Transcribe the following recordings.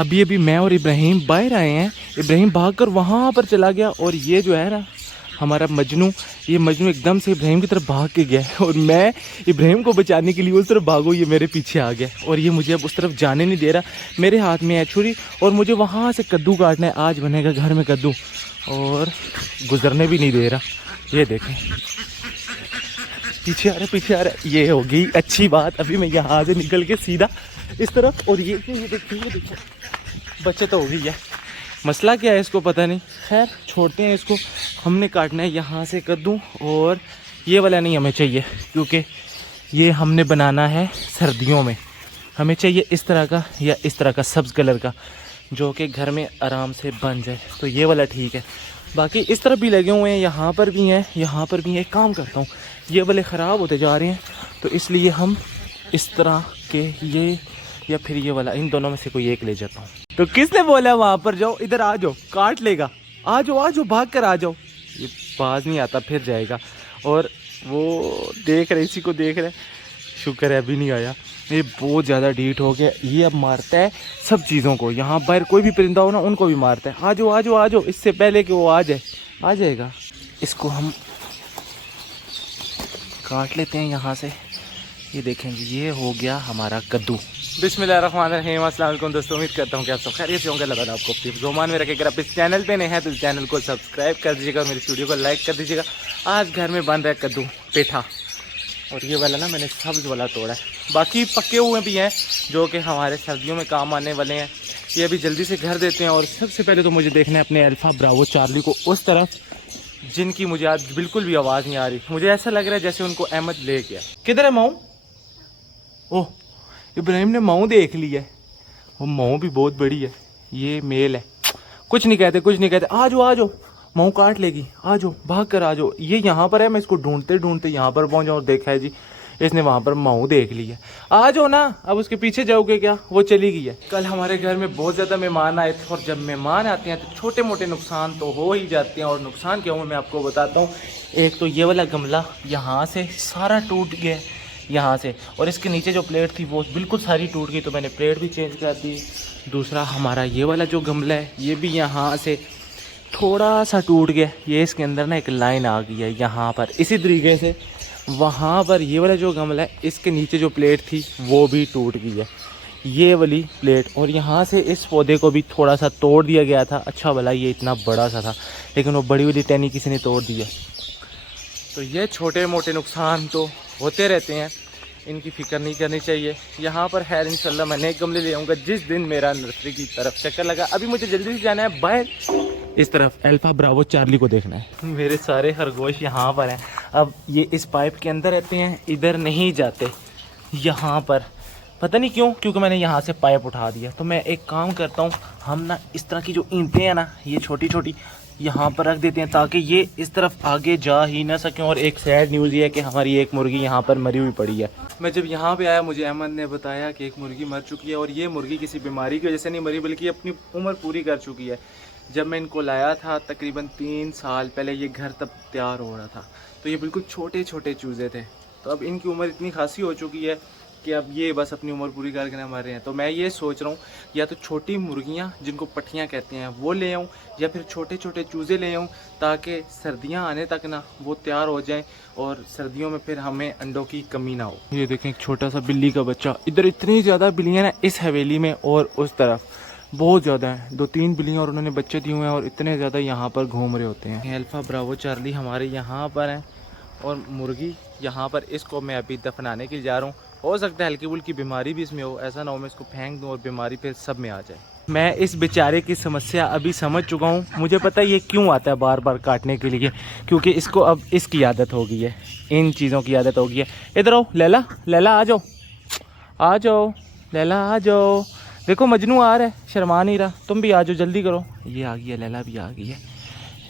अभी अभी मैं और इब्राहिम बाहर आए हैं। इब्राहिम भागकर वहाँ पर चला गया और ये जो है ना हमारा मजनू, ये मजनू एकदम से इब्राहिम की तरफ भाग के गया और मैं इब्राहिम को बचाने के लिए उस तरफ भागो, ये मेरे पीछे आ गया और ये मुझे अब उस तरफ जाने नहीं दे रहा। मेरे हाथ में है छुरी और मुझे वहाँ से कद्दू काटना है। आज बनेगा घर में कद्दू और गुजरने भी नहीं दे रहा। ये देखें पीछे आ रहा है। ये होगी अच्छी बात। अभी मैं यहाँ से निकल के सीधा इस तरफ और ये देखिए बचत हो गई है। मसला क्या है इसको पता नहीं, खैर छोड़ते हैं इसको। हमने काटना है यहाँ से कद्दू और ये वाला नहीं हमें चाहिए क्योंकि ये हमने बनाना है सर्दियों में। हमें चाहिए इस तरह का या इस तरह का सब्ज़ कलर का जो कि घर में आराम से बन जाए, तो ये वाला ठीक है। बाकी इस तरफ भी लगे हुए हैं, यहाँ पर भी हैं, यहाँ पर भी हैं। एक काम करता हूँ, ये वाले ख़राब होते जा रहे हैं तो इसलिए हम इस तरह के ये या फिर ये वाला, इन दोनों में से कोई एक ले जाता हूँ। तो किसने बोला वहाँ पर जाओ, इधर आ जाओ, काट लेगा। आ जाओ भाग कर आ जाओ। ये बाज नहीं आता, फिर जाएगा। और वो देख रहे, इसी को देख रहे, शुक्र है अभी नहीं आया। ये बहुत ज़्यादा डीट हो गया। ये अब मारता है सब चीज़ों को, यहाँ बाहर कोई भी परिंदा हो ना उनको भी मारता है। आ जाओ इससे पहले कि वो आ जाएगा। इसको हम काट लेते हैं यहाँ से। ये देखेंगे, ये हो गया हमारा कद्दू। बिस्मिल्लाहिर्रहमानिर्रहीम। अस्सलाम वालेकुम दोस्तों, उम्मीद करता हूँ कि आप सब खैरियत से होंगे। अल्लाह ताला आपको अपनी ज़ुबान में रखे। अगर आप इस चैनल पे नए हैं तो इस चैनल को सब्सक्राइब कर दीजिएगा और मेरी वीडियो को लाइक कर दीजिएगा। आज घर में बन रहा है कद्दू पेठा और ये वाला ना मैंने सब्ज़ वाला तोड़ा है। बाकी पके हुए भी हैं जो कि हमारे सर्दियों में काम आने वाले हैं। ये अभी जल्दी से घर देते हैं। और सबसे पहले तो मुझे देखना है अपने अल्फ़ा ब्रावो चार्ली को उस तरफ, जिनकी मुझे आज बिल्कुल भी आवाज़ नहीं आ रही। मुझे ऐसा लग रहा है जैसे उनको अहमद ले गया। किधर है माऊ? ओह, इब्राहिम ने माऊ देख ली है। वो माऊ भी बहुत बड़ी है। ये मेल है। कुछ नहीं कहते। आ जाओ, माऊ काट लेगी। आ जाओ, भाग कर आ जाओ। ये यहाँ पर है, मैं इसको ढूंढते यहाँ पर पहुँचा और देखा है जी इसने वहाँ पर माऊ देख ली है। आ जाओ ना, अब उसके पीछे जाओगे क्या? वो चली गई है। कल हमारे घर में बहुत ज़्यादा मेहमान आए थे और जब मेहमान आते हैं तो छोटे मोटे नुकसान तो हो ही जाते हैं। और नुकसान क्या हुआ मैं आपको बताता हूँ। एक तो ये वाला गमला यहाँ से सारा टूट गया यहाँ से, और इसके नीचे जो प्लेट थी वो बिल्कुल सारी टूट गई, तो मैंने प्लेट भी चेंज कर दी। दूसरा हमारा ये वाला जो गमला है ये भी यहाँ से थोड़ा सा टूट गया। ये इसके अंदर ना एक लाइन आ गई है यहाँ पर। इसी तरीके से वहाँ पर ये वाला जो गमला है इसके नीचे जो प्लेट थी वो भी टूट गई है, ये वाली प्लेट। और यहाँ से इस पौधे को भी थोड़ा सा तोड़ दिया गया था। अच्छा भला ये इतना बड़ा सा था, लेकिन वो बड़ी वाली टहनी किसी ने तोड़ दी है। तो ये छोटे मोटे नुकसान तो होते रहते हैं, इनकी फ़िक्र नहीं करनी चाहिए। यहाँ पर खैर इंशाल्लाह मैं नए गमले ले आऊँगा जिस दिन मेरा नर्सरी की तरफ चक्कर लगा। अभी मुझे जल्दी से जाना है बाहर, इस तरफ अल्फ़ा ब्रावो चार्ली को देखना है। मेरे सारे खरगोश यहाँ पर हैं। अब ये इस पाइप के अंदर रहते हैं, इधर नहीं जाते। यहाँ पर पता नहीं क्यों, क्योंकि मैंने यहाँ से पाइप उठा दिया। तो मैं एक काम करता हूँ, हम ना इस तरह की जो ईंटें हैं ना ये छोटी छोटी यहाँ पर रख देते हैं ताकि ये इस तरफ आगे जा ही ना सकें। और एक सैड न्यूज़ ये है कि हमारी एक मुर्गी यहाँ पर मरी हुई पड़ी है। मैं जब यहाँ पे आया मुझे अहमद ने बताया कि एक मुर्गी मर चुकी है और ये मुर्गी किसी बीमारी की वजह से नहीं मरी बल्कि अपनी उम्र पूरी कर चुकी है। जब मैं इनको लाया था तकरीबन 3 साल पहले, ये घर तब तैयार हो रहा था, तो ये बिल्कुल छोटे छोटे चूज़े थे। तो अब इनकी उम्र इतनी खासी हो चुकी है कि अब ये बस अपनी उम्र पूरी करके मर रहे हैं। तो मैं ये सोच रहा हूँ या तो छोटी मुर्गियाँ जिनको पट्टियाँ कहते हैं वो ले आऊँ या फिर छोटे छोटे चूज़े ले आऊँ ताकि सर्दियाँ आने तक ना वो तैयार हो जाएं और सर्दियों में फिर हमें अंडों की कमी ना हो। ये देखें एक छोटा सा बिल्ली का बच्चा। इधर इतनी ज़्यादा बिल्लियाँ ना इस हवेली में और उस तरफ बहुत ज़्यादा हैं। 2-3 बिल्लियाँ और उन्होंने बच्चे दिए हुए हैं और इतने ज़्यादा यहाँ पर घूम रहे होते हैं। अल्फ़ा ब्रावो चार्ली हमारे यहाँ पर हैं और मुर्गी यहाँ पर। इसको मैं अभी दफनाने के लिए जा रहा हूँ। हो सकता है हल्की फुल्की बीमारी भी इसमें हो, ऐसा ना हो मैं इसको फेंक दूँ और बीमारी फिर सब में आ जाए। मैं इस बेचारे की समस्या अभी समझ चुका हूँ। मुझे पता है ये क्यों आता है बार बार काटने के लिए, क्योंकि इसको अब इसकी आदत हो गई है, इन चीज़ों की आदत हो गई है। इधर आओ लैला, लैला आ जाओ लैला आ जाओ। देखो मजनू आ रहा है, शर्मा नहीं रहा। तुम भी आ जाओ, जल्दी करो। ये आ गई है, लैला भी आ गई है।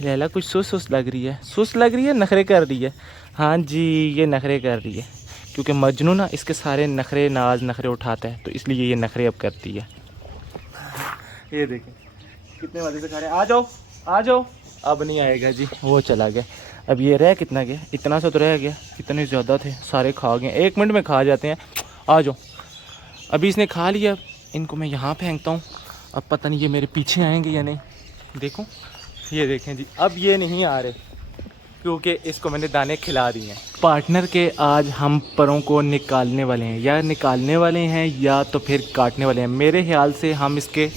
लैला कुछ सुस्त लग रही है, नखरे कर रही है। हाँ जी, ये नखरे कर रही है क्योंकि मजनू ना इसके सारे नखरे उठाता है, तो इसलिए ये नखरे अब करती है। ये देखें कितने मजे से खा रहे हैं। आ जाओ। अब नहीं आएगा जी, वो चला गया। अब ये रह कितना गया, इतना सा तो रह गया। कितने ज़्यादा थे, सारे खा गए। 1 मिनट में खा जाते हैं। आ जाओ। अभी इसने खा लिया, इनको मैं यहाँ फेंकता हूँ। अब पता नहीं ये मेरे पीछे आएंगे या नहीं। देखो ये देखें जी, अब ये नहीं आ रहे क्योंकि इसको मैंने दाने खिला दिए हैं। पार्टनर के आज हम परों को निकालने वाले हैं, या निकालने वाले हैं या तो फिर काटने वाले हैं। मेरे ख्याल से हम इसके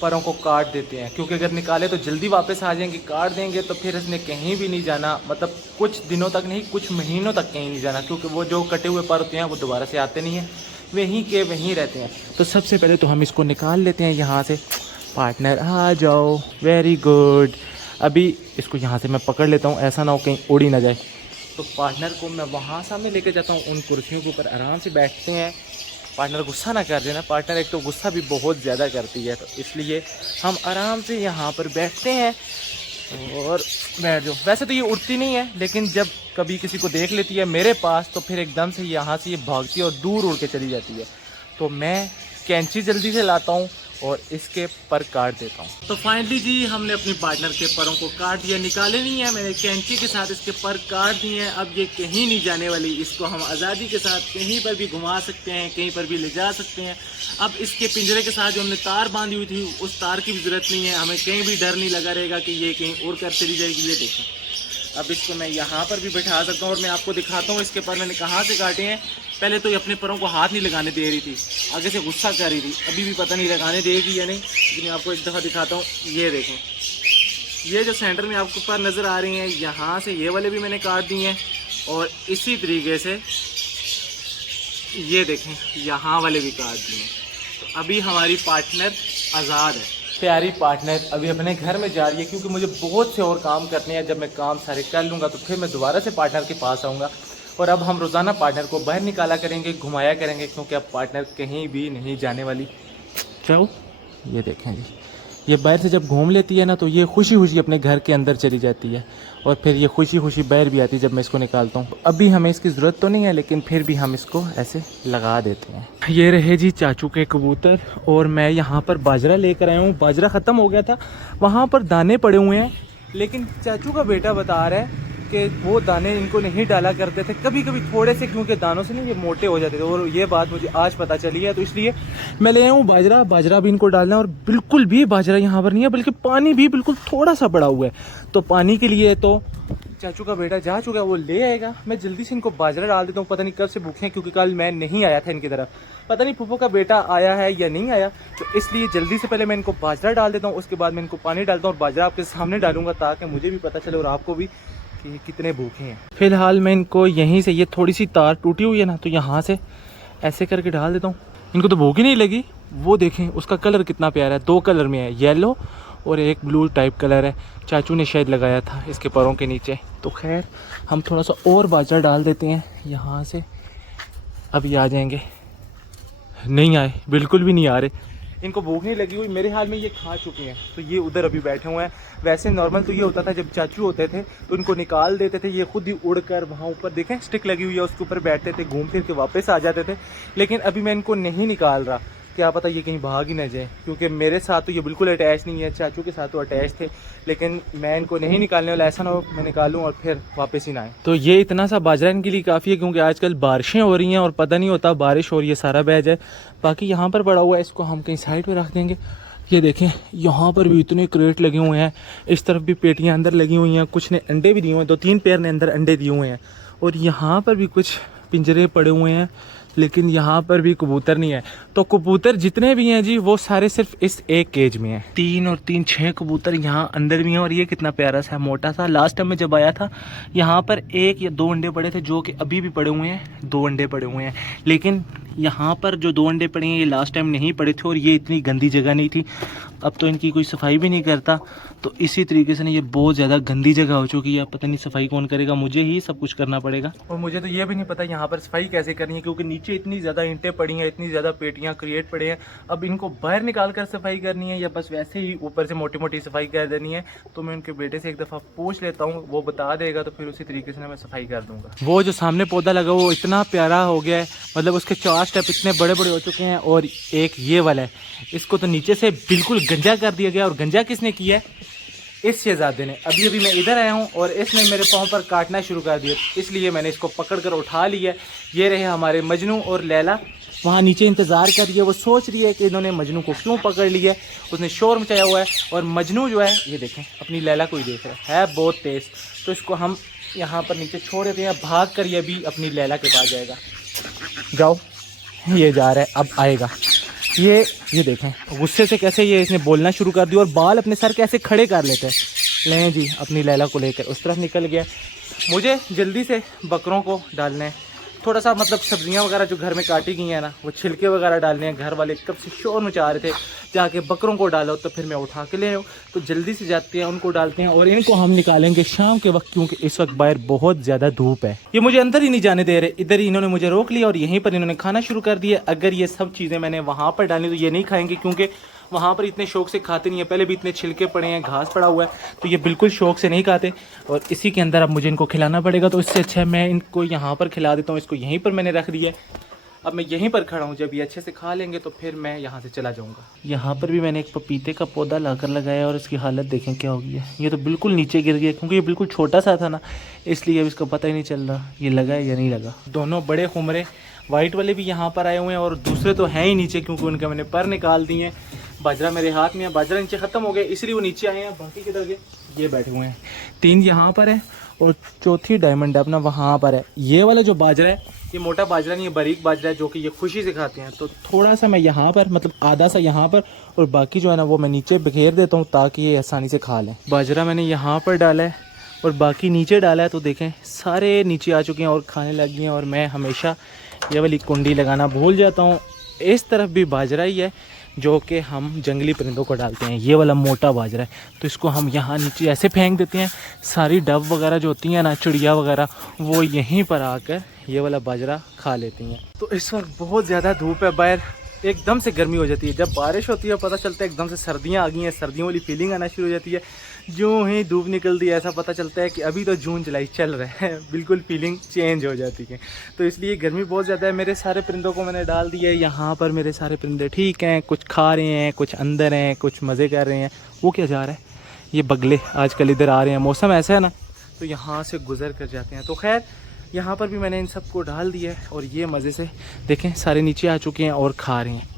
परों को काट देते हैं, क्योंकि अगर निकाले तो जल्दी वापस आ जाएंगे, काट देंगे तो फिर इसने कहीं भी नहीं जाना, मतलब कुछ दिनों तक नहीं, कुछ महीनों तक कहीं नहीं जाना, क्योंकि वो जो कटे हुए पर होते हैं वो दोबारा से आते नहीं हैं, वहीं के वहीं रहते हैं। तो सबसे पहले तो हम इसको निकाल लेते हैं यहाँ से। पार्टनर आ जाओ, वेरी गुड। अभी इसको यहाँ से मैं पकड़ लेता हूँ, ऐसा ना हो कहीं उड़ ही ना जाए। तो पार्टनर को मैं वहाँ सामने लेके जाता हूँ, उन कुर्सियों के ऊपर आराम से बैठते हैं। पार्टनर गुस्सा ना कर देना, पार्टनर एक तो गुस्सा भी बहुत ज़्यादा करती है, तो इसलिए हम आराम से यहाँ पर बैठते हैं और बैठ जाओ। वैसे तो ये उड़ती नहीं है, लेकिन जब कभी किसी को देख लेती है मेरे पास तो फिर एकदम से यहाँ से ये भागती है और दूर उड़ के चली जाती है। तो मैं कैंची जल्दी से लाता हूँ और इसके पर काट देता हूँ। तो फाइनली जी हमने अपनी पार्टनर के परों को काट दिया, निकाले नहीं है, मैंने कैंची के साथ इसके पर काट दिए हैं। अब ये कहीं नहीं जाने वाली, इसको हम आज़ादी के साथ कहीं पर भी घुमा सकते हैं, कहीं पर भी ले जा सकते हैं। अब इसके पिंजरे के साथ जो हमने तार बांधी हुई थी उस तार की भी ज़रूरत नहीं है, हमें कहीं भी डर नहीं लगा रहेगा कि ये कहीं उड़ कर चली जाएगी। ये देखें, अब इसको मैं यहाँ पर भी बैठा सकता हूँ और मैं आपको दिखाता हूँ इसके पर मैंने कहाँ से काटे हैं। पहले तो ये अपने परों को हाथ नहीं लगाने दे रही थी, आगे से गुस्सा कर रही थी, अभी भी पता नहीं लगाने देगी या नहीं, लेकिन आपको एक दफ़ा दिखाता हूँ। ये देखें, ये जो सेंटर में आपको पर नज़र आ रही हैं, यहाँ से ये वाले भी मैंने काट दिए हैं और इसी तरीके से ये देखें यहाँ वाले भी काट दिए हैं। तो अभी हमारी पार्टनर आज़ाद है। प्यारी पार्टनर अभी अपने घर में जा रही है, क्योंकि मुझे बहुत से और काम करने हैं। जब मैं काम सारे कर लूँगा तो फिर मैं दोबारा से पार्टनर के पास आऊँगा और अब हम रोज़ाना पार्टनर को बाहर निकाला करेंगे, घुमाया करेंगे, क्योंकि अब पार्टनर कहीं भी नहीं जाने वाली। चलो ये देखें जी, ये बाहर से जब घूम लेती है ना तो ये खुशी खुशी अपने घर के अंदर चली जाती है और फिर ये खुशी खुशी बाहर भी आती है जब मैं इसको निकालता हूँ। अभी हमें इसकी ज़रूरत तो नहीं है, लेकिन फिर भी हम इसको ऐसे लगा देते हैं। ये रहे जी चाचू के कबूतर, और मैं यहाँ पर बाजरा लेकर आया हूँ। बाजरा ख़त्म हो गया था, वहाँ पर दाने पड़े हुए हैं, लेकिन चाचू का बेटा बता रहा है कि वो दाने इनको नहीं डाला करते थे, कभी कभी थोड़े से, क्योंकि दानों से नहीं ये मोटे हो जाते थे, और ये बात मुझे आज पता चली है। तो इसलिए मैं ले आया हूँ बाजरा। बाजरा भी इनको डालना है, और बिल्कुल भी बाजरा यहाँ पर नहीं है, बल्कि पानी भी बिल्कुल थोड़ा सा पड़ा हुआ है। तो पानी के लिए तो चाचू का बेटा जा चुका है, वो ले आएगा। मैं जल्दी से इनको बाजरा डाल देता हूँ। पता नहीं कब से भूखे हैं, क्योंकि कल मैं नहीं आया था इनकी तरफ, पता नहीं फूफो का बेटा आया है या नहीं आया, तो इसलिए जल्दी से पहले मैं इनको बाजरा डाल देता हूँ। उसके बाद मैं इनको पानी डालता हूँ और बाजरा आपके सामने डालूंगा, ताकि मुझे भी पता चले और आपको भी कि कितने भूखे हैं। फिलहाल मैं इनको यहीं से, ये थोड़ी सी तार टूटी हुई है ना, तो यहाँ से ऐसे करके डाल देता हूँ। इनको तो भूख ही नहीं लगी। वो देखें उसका कलर कितना प्यारा है, 2 कलर में है, येलो और एक ब्लू टाइप कलर है। चाचू ने शायद लगाया था इसके पैरों के नीचे। तो खैर हम थोड़ा सा और बाजरा डाल देते हैं यहाँ से। अभी आ जाएंगे, नहीं आए, बिल्कुल भी नहीं आ रहे। इनको भूख नहीं लगी हुई, मेरे हाल में ये खा चुके हैं, तो ये उधर अभी बैठे हुए हैं। वैसे नॉर्मल तो ये होता था जब चाचू होते थे तो इनको निकाल देते थे, ये खुद ही उड़कर वहाँ ऊपर देखें स्टिक लगी हुई है उसके ऊपर बैठते थे, घूम फिर के वापस आ जाते थे। लेकिन अभी मैं इनको नहीं निकाल रहा, क्या पता ये कहीं भाग ही ना जाए, क्योंकि मेरे साथ तो ये बिल्कुल अटैच नहीं है, चाचू के साथ तो अटैच थे, लेकिन मैं इनको नहीं निकालने वाला। ऐसा ना हो मैं निकालूं और फिर वापस ही ना आए। तो ये इतना सा बाजरा इनके लिए काफ़ी है, क्योंकि आजकल बारिशें हो रही हैं और पता नहीं होता बारिश हो रही है सारा बह जाए। बाकी यहाँ पर पड़ा हुआ है, इसको हम कहीं साइड पर रख देंगे। ये देखें यहाँ पर भी इतने क्रेट लगे हुए हैं, इस तरफ भी पेटियाँ अंदर लगी हुई हैं, कुछ ने अंडे भी दिए हुए हैं, 2-3 पेयर ने अंदर अंडे दिए हुए हैं, और यहाँ पर भी कुछ पिंजरे पड़े हुए हैं, लेकिन यहाँ पर भी कबूतर नहीं है। तो कबूतर जितने भी हैं जी वो सारे सिर्फ इस एक केज में हैं। 3 और 3 6 कबूतर यहाँ अंदर भी हैं, और ये कितना प्यारा सा मोटा सा। लास्ट टाइम में जब आया था यहाँ पर 1 या 2 अंडे पड़े थे, जो कि अभी भी पड़े हुए हैं, 2 अंडे पड़े हुए हैं। लेकिन यहाँ पर जो 2 अंडे पड़े हैं ये लास्ट टाइम नहीं पड़े थे, और ये इतनी गंदी जगह नहीं थी। अब तो इनकी कोई सफाई भी नहीं करता, तो इसी तरीके से ना ये बहुत ज़्यादा गंदी जगह हो चुकी है। अब पता नहीं सफाई कौन करेगा, मुझे ही सब कुछ करना पड़ेगा। और मुझे तो ये भी नहीं पता यहाँ पर सफाई कैसे करनी है, क्योंकि नीचे इतनी ज़्यादा ईंटें पड़ी हैं, इतनी ज़्यादा पेटियाँ क्रिएट पड़े हैं। अब इनको बाहर निकाल कर सफाई करनी है या बस वैसे ही ऊपर से मोटी मोटी सफाई कर देनी है। तो मैं उनके बेटे से एक दफ़ा पूछ लेता हूँ, वो बता देगा, तो फिर उसी तरीके से मैं सफाई कर दूँगा। वो जो सामने पौधा लगा वो इतना प्यारा हो गया है, मतलब उसके 4 स्टेप इतने बड़े बड़े हो चुके हैं। और एक ये वाला है, इसको तो नीचे से बिल्कुल गंजा कर दिया गया। और गंजा किसने किया है? इस शहजादे ने। अभी अभी मैं इधर आया हूँ और इसने मेरे पाँव पर काटना शुरू कर दिया, इसलिए मैंने इसको पकड़ कर उठा लिया। ये रहे हमारे मजनू और लैला, वहाँ नीचे इंतज़ार कर रही है। वो सोच रही है कि इन्होंने मजनू को क्यों पकड़ लिया है। उसने शोर मचाया हुआ है और मजनू जो है ये देखें अपनी लैला को ही देख रहा है बहुत तेज़। तो इसको हम यहाँ पर नीचे छोड़ देते हैं, भाग कर ये भी अपनी लैला के पास जाएगा। जाओ, ये जा रहा है, अब आएगा। ये देखें गुस्से से कैसे ये इसने बोलना शुरू कर दिया और बाल अपने सर कैसे खड़े कर लेते हैं। लें जी, अपनी लैला को लेकर उस तरफ निकल गया। मुझे जल्दी से बकरों को डालना है, थोड़ा सा मतलब सब्जियां वगैरह जो घर में काटी गई हैं ना, वो छिलके वगैरह डालने हैं। घर वाले कब से शोर मचा रहे थे जाके बकरों को डालो, तो फिर मैं उठा के ले आऊँ। तो जल्दी से जाते हैं, उनको डालते हैं और इनको हम निकालेंगे शाम के वक्त, क्योंकि इस वक्त बाहर बहुत ज़्यादा धूप है। ये मुझे अंदर ही नहीं जाने दे रहे, इधर ही इन्होंने मुझे रोक लिया और यहीं पर इन्होंने खाना शुरू कर दिया। अगर ये सब चीज़ें मैंने वहाँ पर डाली तो ये नहीं खाएंगे, क्योंकि वहाँ पर इतने शौक से खाते नहीं है। पहले भी इतने छिलके पड़े हैं, घास पड़ा हुआ है, तो ये बिल्कुल शौक से नहीं खाते। और इसी के अंदर अब मुझे इनको खिलाना पड़ेगा, तो इससे अच्छा है मैं इनको यहाँ पर खिला देता हूँ। इसको यहीं पर मैंने रख दिया है, अब मैं यहीं पर खड़ा हूँ। जब ये अच्छे से खा लेंगे तो फिर मैं यहाँ से चला जाऊँगा। यहाँ पर भी मैंने एक पपीते का पौधा लाकर लगाया और इसकी हालत देखें क्या हो गई है। ये तो बिल्कुल नीचे गिर गया, क्योंकि ये बिल्कुल छोटा सा था ना, इसलिए अब इसको पता ही नहीं चल रहा ये लगा है या नहीं लगा। दोनों बड़े खुमरे वाइट वाले भी यहाँ पर आए हुए हैं और दूसरे तो हैं ही नीचे, क्योंकि उनके मैंने पर निकाल दिए हैं। बाजरा मेरे हाथ में है, बाजरा नीचे ख़त्म हो गया, इसलिए वो नीचे आए हैं। बाकी किधर गए? ये बैठे हुए हैं। 3 यहाँ पर है और चौथी डायमंड है अपना वहाँ पर है। ये वाला जो बाजरा है ये मोटा बाजरा नहीं है, बारीक बाजरा है, जो कि ये खुशी से खाते हैं। तो थोड़ा सा मैं यहाँ पर मतलब आधा सा यहाँ पर और बाकी जो है ना वो मैं नीचे बिखेर देता हूँ, ताकि ये आसानी से खा लें। बाजरा मैंने यहाँ पर डाला है और बाकी नीचे डाला है, तो देखें सारे नीचे आ चुके हैं और खाने लग गए हैं। और मैं हमेशा ये वाली कुंडी लगाना भूल जाता हूँ। इस तरफ भी बाजरा ही है जो कि हम जंगली परिंदों को डालते हैं। ये वाला मोटा बाजरा है, तो इसको हम यहाँ नीचे ऐसे फेंक देते हैं। सारी डव वगैरह जो होती हैं ना, चिड़िया वगैरह, वो यहीं पर आकर ये वाला बाजरा खा लेती हैं। तो इस वक्त बहुत ज़्यादा धूप है बाहर, एकदम से गर्मी हो जाती है। जब बारिश होती है पता चलता है एकदम से सर्दियाँ आ गई हैं, सर्दियों वाली फीलिंग आना शुरू हो जाती है। जो ही धूप निकलती है ऐसा पता चलता है कि अभी तो जून जुलाई चल रहा है, बिल्कुल फीलिंग चेंज हो जाती है। तो इसलिए गर्मी बहुत ज़्यादा है। मेरे सारे परिंदों को मैंने डाल दिया है यहाँ पर। मेरे सारे परिंदे ठीक हैं, कुछ खा रहे हैं, कुछ अंदर हैं, कुछ मज़े कर रहे हैं। वो क्या जा रहा है? ये बगले आजकल इधर आ रहे हैं, मौसम ऐसा है ना, तो यहाँ से गुजर कर जाते हैं। तो खैर यहाँ पर भी मैंने इन सबको डाल दिया है और ये मज़े से देखें सारे नीचे आ चुके हैं और खा रहे हैं।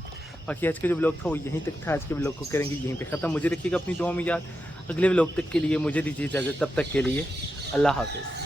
बाकी आज का जो ब्लॉग था वो यहीं तक था। आज के ब्लॉग को करेंगे यहीं पे ख़त्म। मुझे रखिएगा अपनी दुआ में याद। अगले ब्लॉग तक के लिए मुझे दीजिए इजाज़त, तब तक के लिए अल्लाह हाफ़िज़।